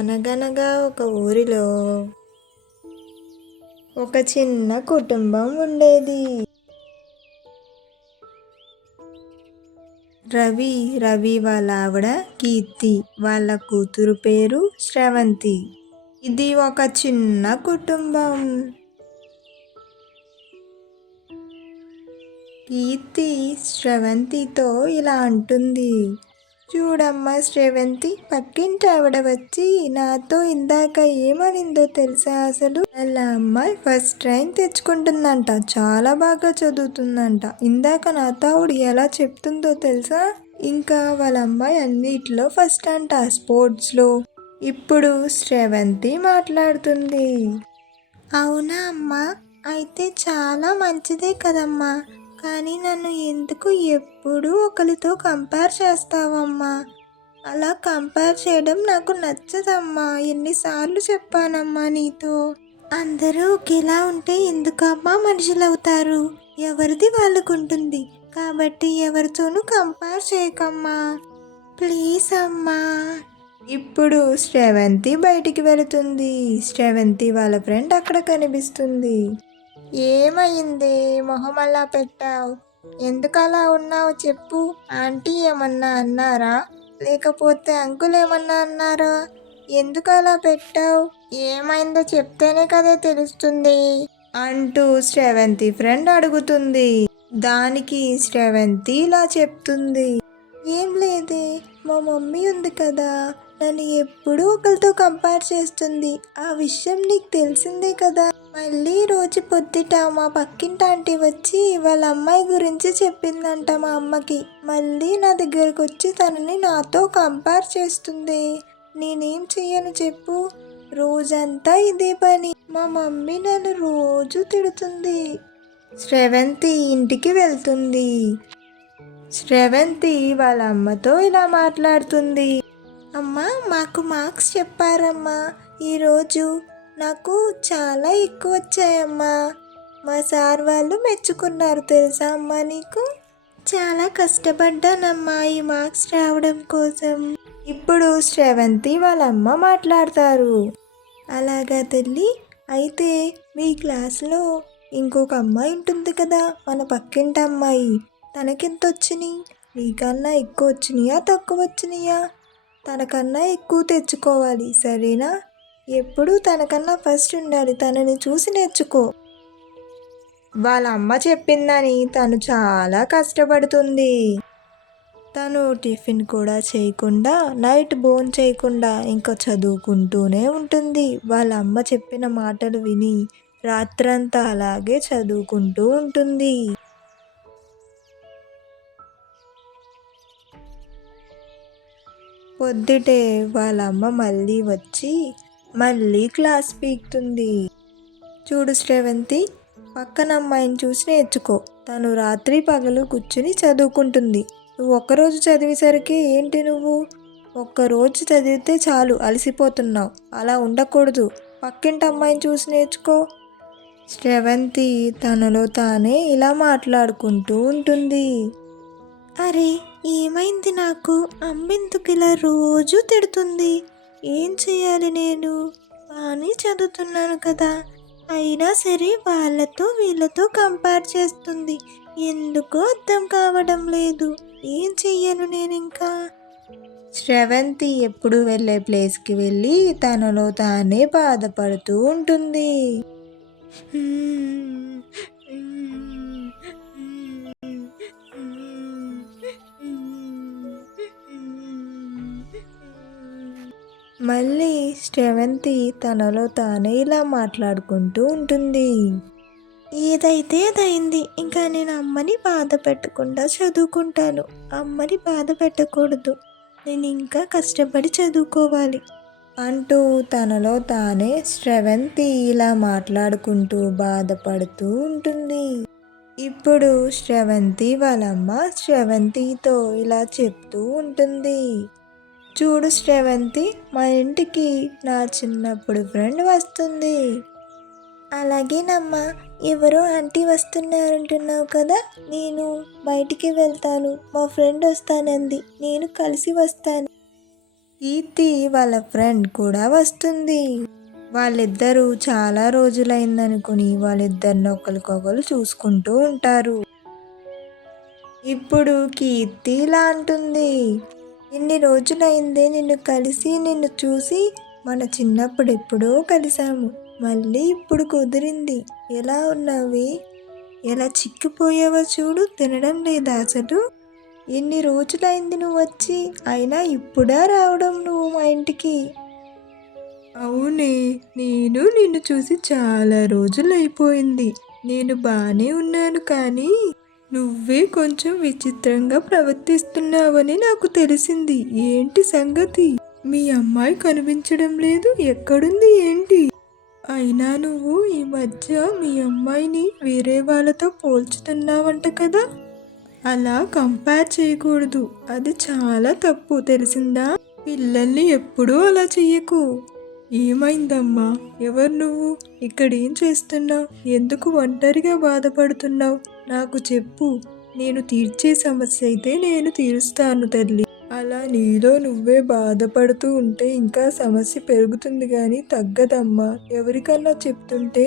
అనగనగా ఒక ఊరిలో ఒక చిన్న కుటుంబం ఉండేది. రవి వాళ్ళ ఆవిడ కీర్తి, వాళ్ళ కూతురు పేరు శ్రవంతి. ఇది ఒక చిన్న కుటుంబం. కీర్తి శ్రవంతితో ఇలా అంటుంది, చూడమ్మా శ్రవంతి, పక్కింటి ఆవిడ వచ్చి నాతో ఇందాక ఏమనిందో తెలుసా? అసలు వాళ్ళ అమ్మాయి ఫస్ట్ ర్యాంక్ తెచ్చుకుంటుందంట, చాలా బాగా చదువుతుందంట. ఇందాక నాతో ఆవిడ ఎలా చెప్తుందో తెలుసా? ఇంకా వాళ్ళ అమ్మాయి అన్నిట్లో ఫస్ట్ అంట, స్పోర్ట్స్లో. ఇప్పుడు శ్రవంతి మాట్లాడుతుంది. అవునా అమ్మా, అయితే చాలా మంచిదే కదమ్మా. కానీ నన్ను ఎందుకు ఎప్పుడూ ఒకరితో కంపేర్ చేస్తావమ్మా? అలా కంపేర్ చేయడం నాకు నచ్చదమ్మా. ఎన్నిసార్లు చెప్పానమ్మా నీతో? అందరూ ఒకేలా ఉంటే ఎందుకమ్మా మనుషులు అవుతారు? ఎవరిది వాళ్ళకు ఉంటుంది. కాబట్టి ఎవరితోనూ కంపేర్ చేయకమ్మా, ప్లీజ్ అమ్మా. ఇప్పుడు శ్రవంతి బయటికి వెళుతుంది. శ్రవంతి వాళ్ళ ఫ్రెండ్ అక్కడ కనిపిస్తుంది. ఏమైంది, మొహం అలా పెట్టావు? ఎందుకు అలా ఉన్నావు చెప్పు. ఆంటీ ఏమన్నా అన్నారా? లేకపోతే అంకుల్ ఏమన్నా అన్నారా? ఎందుకు అలా పెట్టావు? ఏమైందో చెప్తేనే కదా తెలుస్తుంది అంటూ శ్రవంతి ఫ్రెండ్ అడుగుతుంది. దానికి శ్రవంతి ఇలా చెప్తుంది, ఏం లేదే, మా మమ్మీ ఉంది కదా, నన్ను ఎప్పుడూ ఒకరితో కంపేర్ చేస్తుంది. ఆ విషయం నీకు తెలిసిందే కదా. మళ్ళీ రోజు పొద్దుట మా పక్కింటి ఆంటీ వచ్చి వాళ్ళ అమ్మాయి గురించి చెప్పిందంట మా అమ్మకి. మళ్ళీ నా దగ్గరకు వచ్చి తనని నాతో కంపేర్ చేస్తుంది. నేనేం చెయ్యను చెప్పు? రోజంతా ఇదే పని. మా మమ్మీ నన్ను రోజు తిడుతుంది. శ్రవంతి ఇంటికి వెళ్తుంది. శ్రవంతి వాళ్ళ అమ్మతో ఇలా మాట్లాడుతుంది. అమ్మా, మాకు మార్క్స్ చెప్పారమ్మా. ఈరోజు నాకు చాలా ఎక్కువ వచ్చాయమ్మా. మా సార్ వాళ్ళు మెచ్చుకున్నారు తెలుసా అమ్మా నీకు? చాలా కష్టపడ్డానమ్మా ఈ మార్క్స్ రావడం కోసం. ఇప్పుడు శ్రవంతి వాళ్ళ అమ్మ మాట్లాడతారు. అలాగా తల్లి, అయితే మీ క్లాస్లో ఇంకొక అమ్మాయి ఉంటుంది కదా, మన పక్కింటి అమ్మాయి. తనకెంత వచ్చినాయి? నీకన్నా ఎక్కువ వచ్చినాయా తక్కువ వచ్చినాయా? తనకన్నా ఎక్కువ తెచ్చుకోవాలి, సరేనా? ఎప్పుడూ తనకన్నా ఫస్ట్ ఉండాలి. తనని చూసి నేర్చుకో. వాళ్ళ అమ్మ చెప్పిందని తను చాలా కష్టపడుతుంది. తను టిఫిన్ కూడా చేయకుండా, నైట్ భోజనం చేయకుండా ఇంకా చదువుకుంటూనే ఉంటుంది. వాళ్ళ అమ్మ చెప్పిన మాటలు విని రాత్రంతా అలాగే చదువుకుంటూ ఉంటుంది. పొద్దుటే వాళ్ళ అమ్మ మళ్ళీ వచ్చి మళ్ళీ క్లాస్ పీకుతుంది. చూడు శ్రవంతి, పక్కన అమ్మాయిని చూసి నేర్చుకో. తను రాత్రి పగలు కూర్చుని చదువుకుంటుంది. నువ్వు ఒక్కరోజు చదివేసరికి ఏంటి, నువ్వు ఒక్కరోజు చదివితే చాలు అలసిపోతున్నావు. అలా ఉండకూడదు. పక్కింటి అమ్మాయిని చూసి నేర్చుకో. శ్రవంతి తనలో తానే ఇలా మాట్లాడుకుంటూ ఉంటుంది. అరే, ఏమైంది నాకు? అమ్మెందుకు ఇలా రోజు తిడుతుంది? ఏం చేయాలి నేను? బాగానే చదువుతున్నాను కదా, అయినా సరే వాళ్ళతో వీళ్ళతో కంపేర్ చేస్తుంది. ఎందుకో అర్థం కావడం లేదు. ఏం చెయ్యను నేను ఇంకా? శ్రవంతి ఎప్పుడు వెళ్ళే ప్లేస్కి వెళ్ళి తనలో తానే బాధపడుతూ ఉంటుంది. మళ్ళీ శ్రవంతి తనలో తానే ఇలా మాట్లాడుకుంటూ ఉంటుంది. ఏదైతే అదైంది. ఇంకా నేను అమ్మని బాధ పెట్టకుండా చదువుకుంటాను. అమ్మని బాధ పెట్టకూడదు. నేను ఇంకా కష్టపడి చదువుకోవాలి అంటూ తనలో తానే శ్రవంతి ఇలా మాట్లాడుకుంటూ బాధపడుతూ ఉంటుంది. ఇప్పుడు శ్రవంతి వాళ్ళమ్మ శ్రవంతితో ఇలా చెప్తూ ఉంటుంది. చూడు శ్రవంతి, మా ఇంటికి నా చిన్నప్పుడు ఫ్రెండ్ వస్తుంది. అలాగేనమ్మా, ఎవరో ఆంటీ వస్తున్నారంటున్నావు కదా, నేను బయటికి వెళ్తాను, మా ఫ్రెండ్ వస్తానంది, నేను కలిసి వస్తాను. కీర్తి వాళ్ళ ఫ్రెండ్ కూడా వస్తుంది. వాళ్ళిద్దరూ చాలా రోజులైందనుకుని వాళ్ళిద్దరిని ఒకరికొకరు చూసుకుంటూ ఉంటారు. ఇప్పుడు కీర్తి ఇలా అంటుంది, ఇన్ని రోజులైందే నిన్ను కలిసి నిన్ను చూసి. మన చిన్నప్పుడు ఎప్పుడో కలిసాము, మళ్ళీ ఇప్పుడు కుదిరింది. ఎలా ఉన్నావి? ఎలా చిక్కిపోయావో చూడు, తినడం లేదా అసలు? ఎన్ని రోజులైంది నువ్వు వచ్చి, అయినా ఇప్పుడా రావడం నువ్వు మా ఇంటికి? అవునే, నేను నిన్ను చూసి చాలా రోజులైపోయింది. నేను బాగానే ఉన్నాను, కానీ నువ్వే కొంచెం విచిత్రంగా ప్రవర్తిస్తున్నావని నాకు తెలిసింది. ఏంటి సంగతి? మీ అమ్మాయి కనిపించడం లేదు, ఎక్కడుంది ఏంటి? అయినా నువ్వు ఈ మధ్య మీ అమ్మాయిని వేరే వాళ్ళతో పోల్చుతున్నావంట కదా? అలా కంపేర్ చేయకూడదు, అది చాలా తప్పు, తెలిసిందా? పిల్లల్ని ఎప్పుడూ అలా చెయ్యకు. ఏమైందమ్మా? ఎవరు నువ్వు? ఇక్కడేం చేస్తున్నావు? ఎందుకు ఒంటరిగా బాధపడుతున్నావు? నాకు చెప్పు. నేను తీర్చే సమస్య అయితే నేను తీరుస్తాను తల్లి. అలా నీలో నువ్వే బాధపడుతూ ఉంటే ఇంకా సమస్య పెరుగుతుంది కానీ తగ్గదమ్మా. ఎవరికన్నా చెప్తుంటే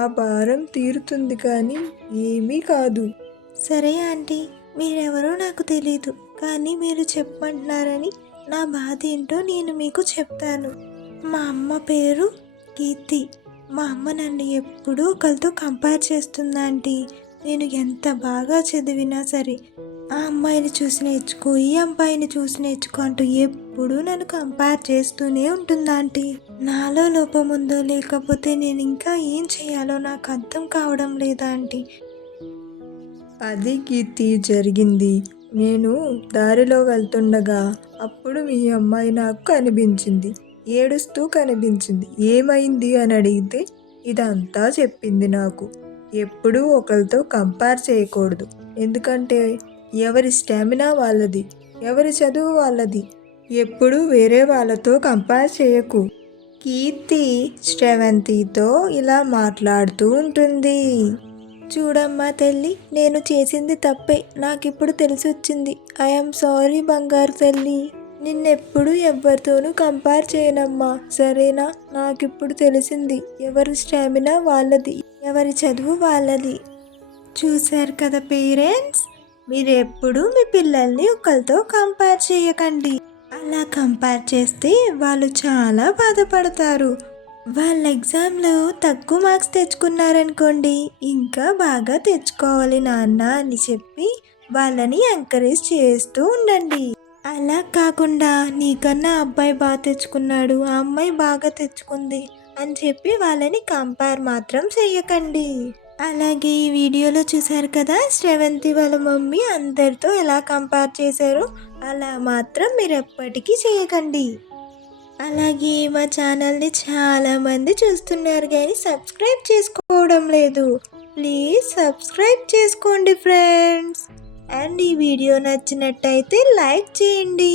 ఆ భారం తీరుతుంది కానీ ఏమీ కాదు. సరే ఆంటీ, మీరెవరో నాకు తెలీదు, కానీ మీరు చెప్పమంటున్నారని నా బాధ ఏంటో నేను మీకు చెప్తాను. మా అమ్మ పేరు కీర్తి. మా అమ్మ నన్ను ఎప్పుడూ ఒకరితో కంపేర్ చేస్తుంది ఆంటీ. నేను ఎంత బాగా చదివినా సరే ఆ అమ్మాయిని చూసి నేర్చుకో, ఈ అబ్బాయిని చూసి నేర్చుకో అంటూ ఎప్పుడూ నన్ను కంపేర్ చేస్తూనే ఉంటుంది ఆంటీ. నాలో లోపం ఉందో లేకపోతే నేను ఇంకా ఏం చేయాలో నాకు అర్థం కావడం లేదా ఆంటీ. అది కీర్తి జరిగింది. నేను దారిలో వెళ్తుండగా అప్పుడు మీ అమ్మాయి నాకు కనిపించింది, ఏడుస్తూ కనిపించింది. ఏమైంది అని అడిగితే ఇదంతా చెప్పింది నాకు. ఎప్పుడూ ఒకరితో కంపేర్ చేయకూడదు, ఎందుకంటే ఎవరి స్టామినా వాళ్ళది, ఎవరి చదువు వాళ్ళది. ఎప్పుడూ వేరే వాళ్ళతో కంపేర్ చేయకు. కీర్తి శ్రవంతితో ఇలా మాట్లాడుతూ ఉంటుంది. చూడమ్మా తల్లి, నేను చేసింది తప్పే, నాకిప్పుడు తెలిసి వచ్చింది. ఐఎమ్ సారీ బంగారు తల్లి. నిన్నెప్పుడు ఎవరితోనూ కంపేర్ చేయనమ్మా, సరేనా? నాకిప్పుడు తెలిసింది, ఎవరి స్టామినా వాళ్ళది, ఎవరి చదువు వాళ్ళది. చూశారు కదా పేరెంట్స్, మీరు ఎప్పుడు మీ పిల్లల్ని ఒకరితో కంపేర్ చేయకండి. అలా కంపేర్ చేస్తే వాళ్ళు చాలా బాధపడతారు. వాళ్ళ ఎగ్జామ్లో తక్కువ మార్క్స్ తెచ్చుకున్నారనుకోండి, ఇంకా బాగా తెచ్చుకోవాలి నాన్న అని చెప్పి వాళ్ళని ఎంకరేజ్ చేస్తూ ఉండండి. అలా కాకుండా నీకన్నా అబ్బాయి బాగా తెచ్చుకున్నాడు, ఆ అమ్మాయి బాగా తెచ్చుకుంది అని చెప్పి వాళ్ళని కంపేర్ మాత్రం చేయకండి. అలాగే ఈ వీడియోలో చూశారు కదా, శ్రవంతి వాళ్ళ మమ్మీ అందరితో ఎలా కంపేర్ చేశారో, అలా మాత్రం మీరు ఎప్పటికీ చేయకండి. అలాగే మా ఛానల్ని చాలామంది చూస్తున్నారు కానీ సబ్స్క్రైబ్ చేసుకోవడం లేదు. ప్లీజ్ సబ్స్క్రైబ్ చేసుకోండి ఫ్రెండ్స్. అండ్ ఈ వీడియో నచ్చినట్టయితే లైక్ చేయండి.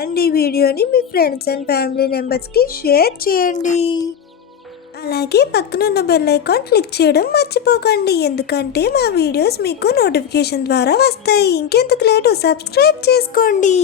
అండ్ ఈ వీడియోని మీ ఫ్రెండ్స్ అండ్ ఫ్యామిలీ మెంబర్స్కి షేర్ చేయండి. అలాగే పక్కనున్న బెల్ ఐకాన్ క్లిక్ చేయడం మర్చిపోకండి, ఎందుకంటే మా వీడియోస్ మీకు నోటిఫికేషన్ ద్వారా వస్తాయి. ఇంకెందుకు లేటు, సబ్స్క్రైబ్ చేసుకోండి.